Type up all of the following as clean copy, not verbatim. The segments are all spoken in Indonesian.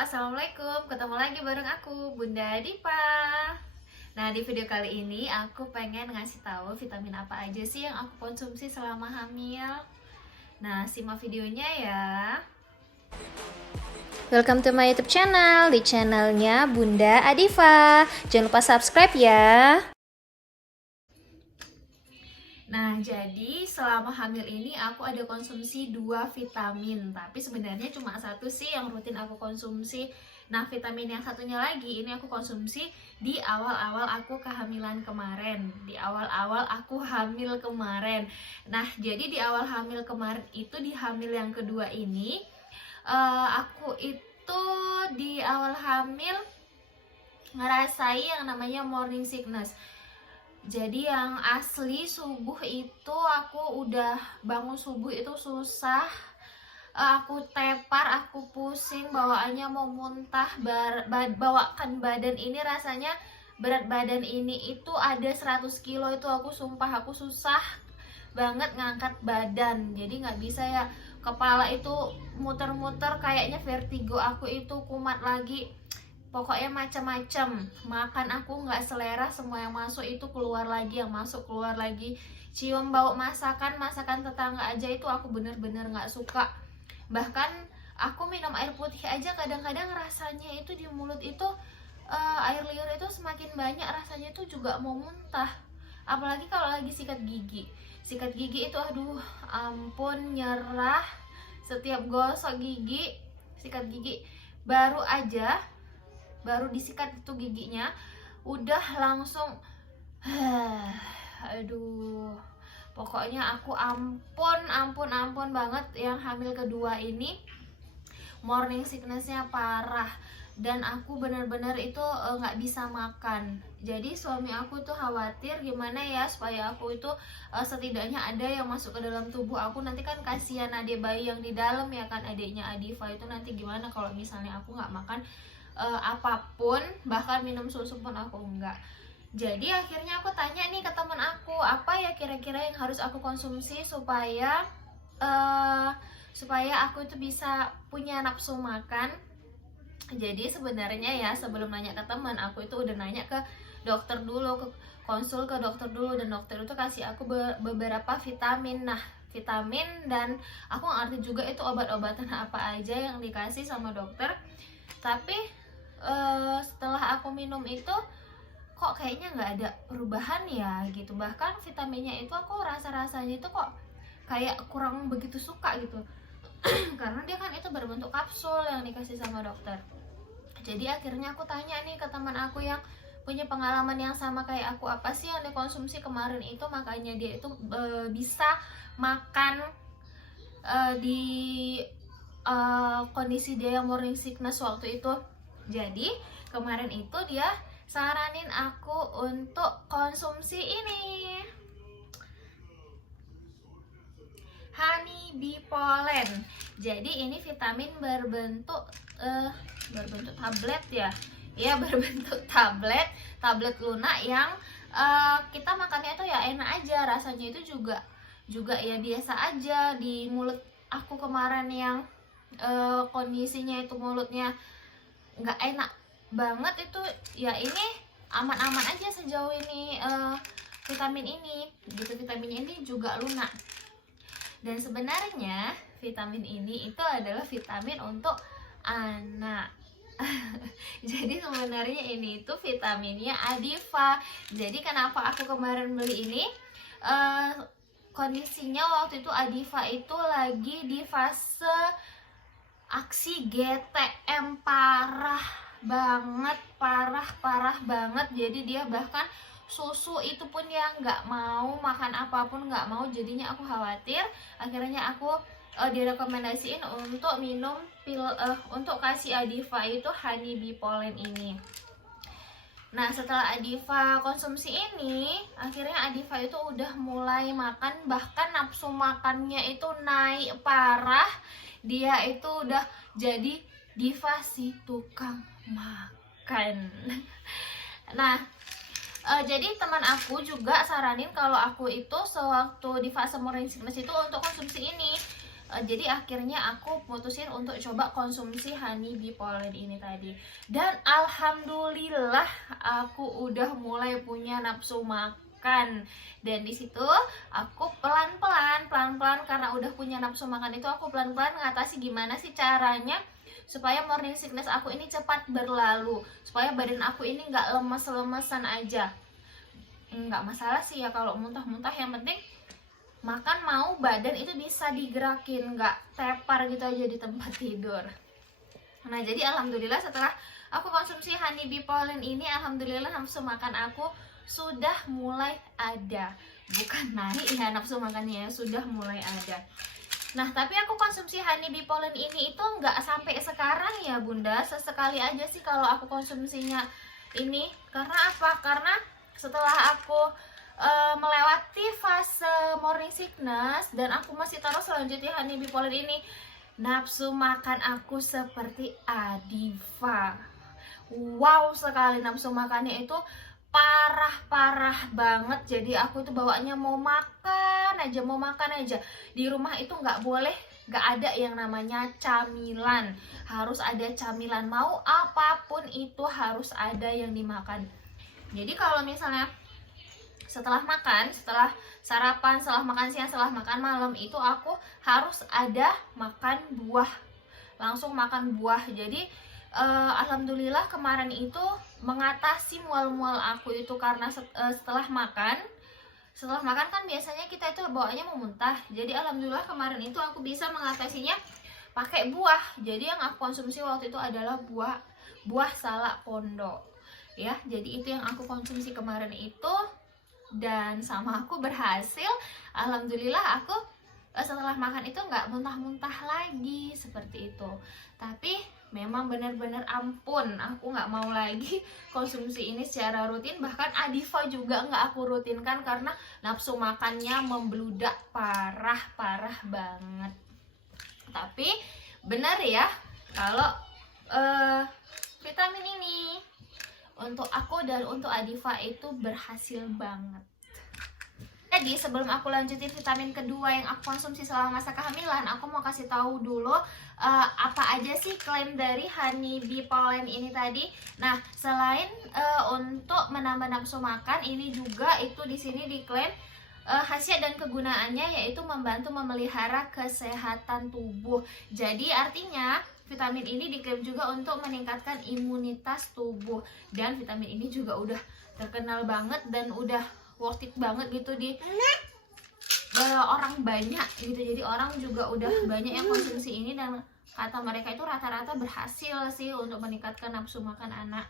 Assalamualaikum. Ketemu lagi bareng aku, Bunda Dipa. Nah, di video kali ini aku pengen ngasih tahu vitamin apa aja sih yang aku konsumsi selama hamil. Nah, simak videonya ya. Welcome to my YouTube channel, di channelnya Bunda Adifa. Jangan lupa subscribe ya. Nah, jadi selama hamil ini aku ada konsumsi 2 vitamin, tapi sebenarnya cuma satu sih yang rutin aku konsumsi. Nah, vitamin yang satunya lagi ini aku konsumsi di awal-awal aku kehamilan kemarin, di awal-awal aku hamil kemarin. Nah, jadi di awal hamil kemarin itu, di hamil yang kedua ini, aku itu di awal hamil ngerasain yang namanya morning sickness. Jadi yang asli subuh itu aku udah bangun subuh itu susah, aku tepar, aku pusing, bawaannya mau muntah, bawakan badan ini rasanya berat badan ini itu ada 100 kilo itu aku sumpah aku susah banget ngangkat badan. Jadi nggak bisa ya, kepala itu muter-muter kayaknya vertigo, aku itu kumat lagi. Pokoknya macam-macam, makan aku nggak selera, semua yang masuk itu keluar lagi, yang masuk keluar lagi. Cium bau masakan tetangga aja itu aku bener-bener nggak suka. Bahkan aku minum air putih aja kadang-kadang rasanya itu di mulut itu, air liur itu semakin banyak rasanya itu juga mau muntah. Apalagi kalau lagi sikat gigi itu aduh ampun nyerah. Setiap gosok gigi, sikat gigi baru disikat itu giginya udah langsung aduh, pokoknya aku ampun banget yang hamil kedua ini. Morning sicknessnya parah dan aku benar-benar itu nggak bisa makan. Jadi suami aku tuh khawatir gimana ya supaya aku itu setidaknya ada yang masuk ke dalam tubuh aku. Nanti kan kasihan adik bayi yang di dalam ya kan, adiknya Adifa itu nanti gimana kalau misalnya aku nggak makan apapun, bahkan minum susu pun aku enggak. Jadi akhirnya aku tanya nih ke teman aku, apa ya kira-kira yang harus aku konsumsi supaya aku itu bisa punya nafsu makan. Jadi sebenarnya ya sebelum nanya ke teman, aku itu udah nanya ke dokter dulu, konsul ke dokter dulu, dan dokter itu kasih aku beberapa vitamin. Nah, vitamin dan aku ngerti juga itu obat-obatan apa aja yang dikasih sama dokter. Tapi setelah aku minum itu kok kayaknya nggak ada perubahan ya gitu. Bahkan vitaminnya itu aku rasanya itu kok kayak kurang begitu suka gitu karena dia kan itu berbentuk kapsul yang dikasih sama dokter. Jadi akhirnya aku tanya nih ke teman aku yang punya pengalaman yang sama kayak aku, apa sih yang dikonsumsi kemarin itu makanya dia itu bisa makan di kondisi dia yang morning sickness waktu itu. Jadi kemarin itu dia saranin aku untuk konsumsi ini, Honey Bee Pollen. Jadi ini vitamin berbentuk tablet ya. Ya berbentuk tablet lunak yang kita makannya itu ya enak aja, rasanya itu juga ya biasa aja. Di mulut aku kemarin yang kondisinya itu mulutnya nggak enak banget itu ya, ini aman-aman aja sejauh ini. Vitamin ini gitu, vitamin ini juga lunak. Dan sebenarnya vitamin ini itu adalah vitamin untuk anak. Jadi sebenarnya ini itu vitaminnya Adifa. Jadi kenapa aku kemarin beli ini, kondisinya waktu itu Adifa itu lagi di fase aksi GTM parah banget. Jadi dia bahkan susu itu pun ya nggak mau, makan apapun nggak mau. Jadinya aku khawatir, akhirnya aku direkomendasiin untuk minum pil untuk kasih Adifa itu Honey Bee Pollen ini. Nah setelah Adifa konsumsi ini, akhirnya Adifa itu udah mulai makan, bahkan nafsu makannya itu naik parah. Dia itu udah jadi diva si tukang makan. Nah jadi teman aku juga saranin kalau aku itu sewaktu di fase morning sickness itu untuk konsumsi ini. Jadi akhirnya aku putusin untuk coba konsumsi honey bee pollen ini tadi. Dan alhamdulillah aku udah mulai punya nafsu makan. Dan di situ aku pelan-pelan karena udah punya nafsu makan itu, aku pelan-pelan ngatasi gimana sih caranya supaya morning sickness aku ini cepat berlalu, supaya badan aku ini nggak lemes-lemesan aja. Nggak masalah sih ya kalau muntah-muntah, yang penting makan mau badan itu bisa digerakin, nggak tepar gitu aja di tempat tidur. Nah jadi alhamdulillah setelah aku konsumsi honey bee pollen ini, alhamdulillah nafsu makan aku sudah mulai ada. Bukan naik ya nafsu makannya, sudah mulai ada. Nah tapi aku konsumsi honey bee pollen ini itu nggak sampai sekarang ya bunda, sesekali aja sih kalau aku konsumsinya ini. Karena apa? Karena setelah aku melewati fase morning sickness dan aku masih terus selanjutnya honey bee pollen ini, nafsu makan aku seperti Adifa. Wow sekali, nafsu makannya itu parah banget. Jadi aku itu bawaannya mau makan aja. Di rumah itu nggak boleh, nggak ada yang namanya camilan. Harus ada camilan, mau apapun itu harus ada yang dimakan. Jadi kalau misalnya setelah makan, setelah sarapan, setelah makan siang, setelah makan malam, itu aku harus ada makan buah, langsung makan buah. Jadi alhamdulillah kemarin itu mengatasi mual-mual aku itu karena setelah makan kan biasanya kita itu bawaannya mau muntah. Jadi alhamdulillah kemarin itu aku bisa mengatasinya pakai buah. Jadi yang aku konsumsi waktu itu adalah buah salak pondok ya. Jadi itu yang aku konsumsi kemarin itu, dan sama aku berhasil. Alhamdulillah aku setelah makan itu nggak muntah-muntah lagi seperti itu. Tapi memang benar-benar ampun, aku nggak mau lagi konsumsi ini secara rutin. Bahkan Adifa juga nggak aku rutinkan karena nafsu makannya membludak parah banget. Tapi benar ya kalau vitamin ini untuk aku dan untuk Adifa itu berhasil banget. Jadi sebelum aku lanjutin vitamin kedua yang aku konsumsi selama masa kehamilan, aku mau kasih tahu dulu apa aja sih klaim dari honey bee pollen ini tadi. Nah, selain untuk menambah nafsu makan, ini juga itu di sini diklaim khasiat dan kegunaannya yaitu membantu memelihara kesehatan tubuh. Jadi artinya vitamin ini diklaim juga untuk meningkatkan imunitas tubuh, dan vitamin ini juga udah terkenal banget dan udah worth it banget gitu di orang banyak gitu. Jadi orang juga udah banyak yang konsumsi ini dan kata mereka itu rata-rata berhasil sih untuk meningkatkan nafsu makan anak.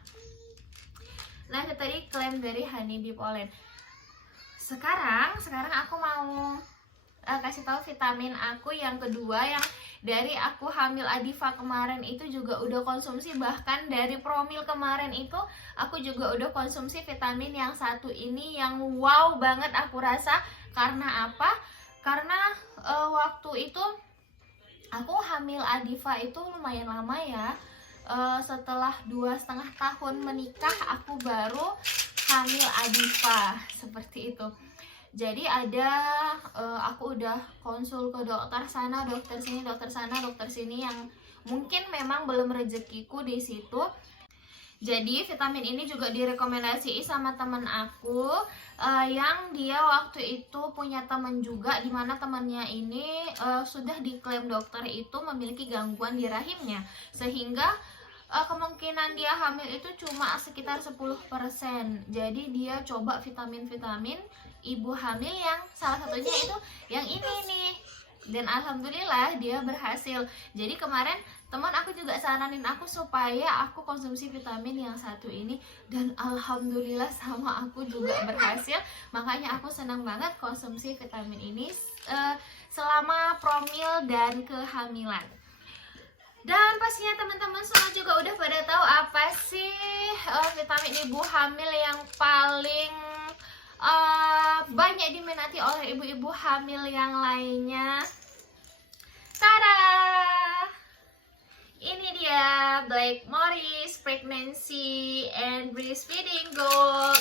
Nah itu tadi klaim dari honey bee pollen. Sekarang aku mau kasih tahu vitamin aku yang kedua, yang dari aku hamil Adifa kemarin itu juga udah konsumsi. Bahkan dari promil kemarin itu aku juga udah konsumsi vitamin yang satu ini, yang wow banget aku rasa. Karena apa? Karena waktu itu aku hamil Adifa itu lumayan lama ya. Setelah 2,5 tahun menikah aku baru hamil Adifa seperti itu. Jadi aku udah konsul ke dokter sana, dokter sini, dokter sana, dokter sini, yang mungkin memang belum rezekiku di situ. Jadi vitamin ini juga direkomendasi sama temen aku yang dia waktu itu punya temen juga, dimana temennya ini sudah diklaim dokter itu memiliki gangguan di rahimnya, sehingga kemungkinan dia hamil itu cuma sekitar 10%. Jadi dia coba vitamin-vitamin ibu hamil yang salah satunya itu yang ini nih, dan alhamdulillah dia berhasil. Jadi kemarin teman aku juga saranin aku supaya aku konsumsi vitamin yang satu ini, dan alhamdulillah sama aku juga berhasil. Makanya aku senang banget konsumsi vitamin ini selama promil dan kehamilan. Dan pastinya teman-teman semua juga udah pada tahu apa sih vitamin ibu hamil yang paling banyak diminati oleh ibu-ibu hamil yang lainnya. Tada! Ini dia Black Morris Pregnancy and Breastfeeding Gold.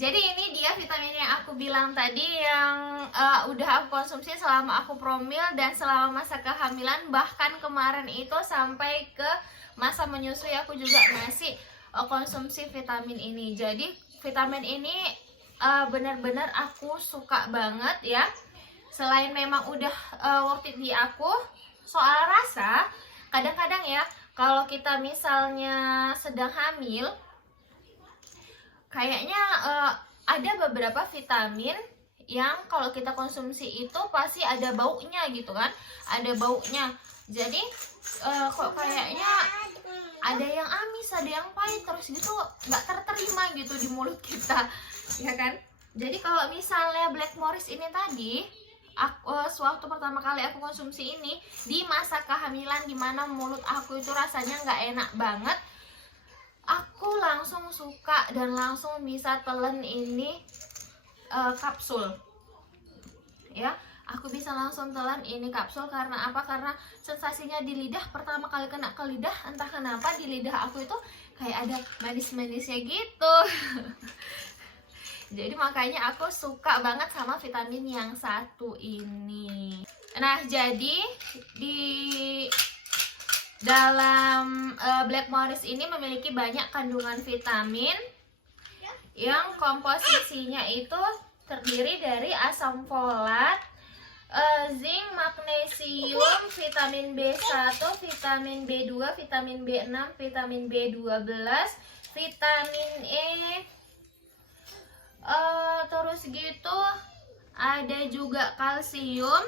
Jadi ini dia vitamin yang aku bilang tadi yang udah aku konsumsi selama aku promil dan selama masa kehamilan, bahkan kemarin itu sampai ke masa menyusui aku juga masih konsumsi vitamin ini. Jadi vitamin ini benar-benar aku suka banget ya. Selain memang udah worth it di aku, soal rasa, kadang-kadang ya kalau kita misalnya sedang hamil, kayaknya ada beberapa vitamin yang kalau kita konsumsi itu pasti ada baunya gitu kan, ada baunya. Jadi kok kayaknya ada yang amis, ada yang pahit, terus gitu nggak terterima gitu di mulut kita, ya kan? Jadi kalau misalnya Blackmores ini tadi, sewaktu pertama kali aku konsumsi ini di masa kehamilan, dimana mulut aku itu rasanya nggak enak banget, aku langsung suka dan langsung bisa telan ini kapsul ya. Aku bisa langsung telan ini kapsul karena apa? Karena sensasinya di lidah pertama kali kena ke lidah, entah kenapa di lidah aku itu kayak ada manis-manisnya gitu. Jadi makanya aku suka banget sama vitamin yang satu ini. Nah, jadi di dalam Blackmores ini memiliki banyak kandungan vitamin yang komposisinya itu terdiri dari asam folat, zinc, magnesium, vitamin B1, vitamin B2, vitamin B6, vitamin B12, vitamin E, terus gitu ada juga kalsium,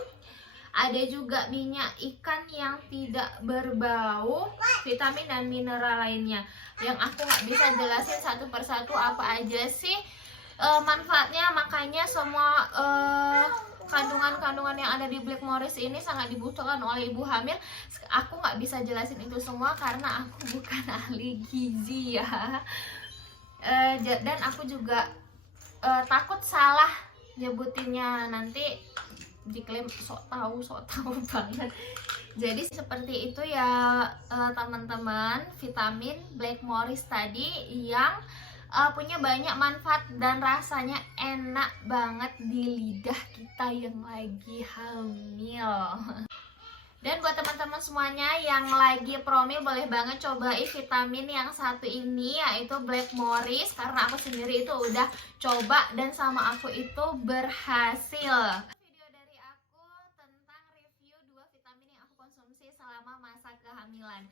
ada juga minyak ikan yang tidak berbau, vitamin dan mineral lainnya yang aku nggak bisa jelasin satu persatu apa aja sih manfaatnya. Makanya semua kandungan-kandungan yang ada di Blackmores ini sangat dibutuhkan oleh ibu hamil. Aku nggak bisa jelasin itu semua karena aku bukan ahli gizi ya. Dan aku juga takut salah nyebutinnya, nanti diklaim sok tahu banget. Jadi seperti itu ya teman-teman, vitamin Blackmores tadi yang punya banyak manfaat dan rasanya enak banget di lidah kita yang lagi hamil. Dan buat teman-teman semuanya yang lagi promil, boleh banget cobain vitamin yang satu ini, yaitu Blackmores, karena aku sendiri itu udah coba dan sama aku itu berhasil. Video dari aku tentang review 2 vitamin yang aku konsumsi selama masa kehamilan.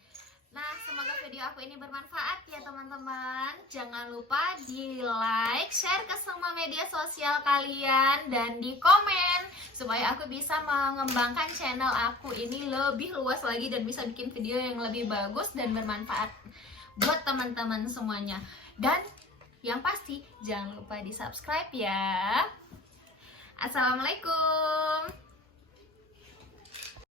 Nah, semoga video aku ini bermanfaat ya teman-teman. Jangan lupa di like, share ke semua media sosial kalian, dan di komen supaya aku bisa mengembangkan channel aku ini lebih luas lagi dan bisa bikin video yang lebih bagus dan bermanfaat buat teman-teman semuanya. Dan yang pasti jangan lupa di subscribe ya. Assalamualaikum.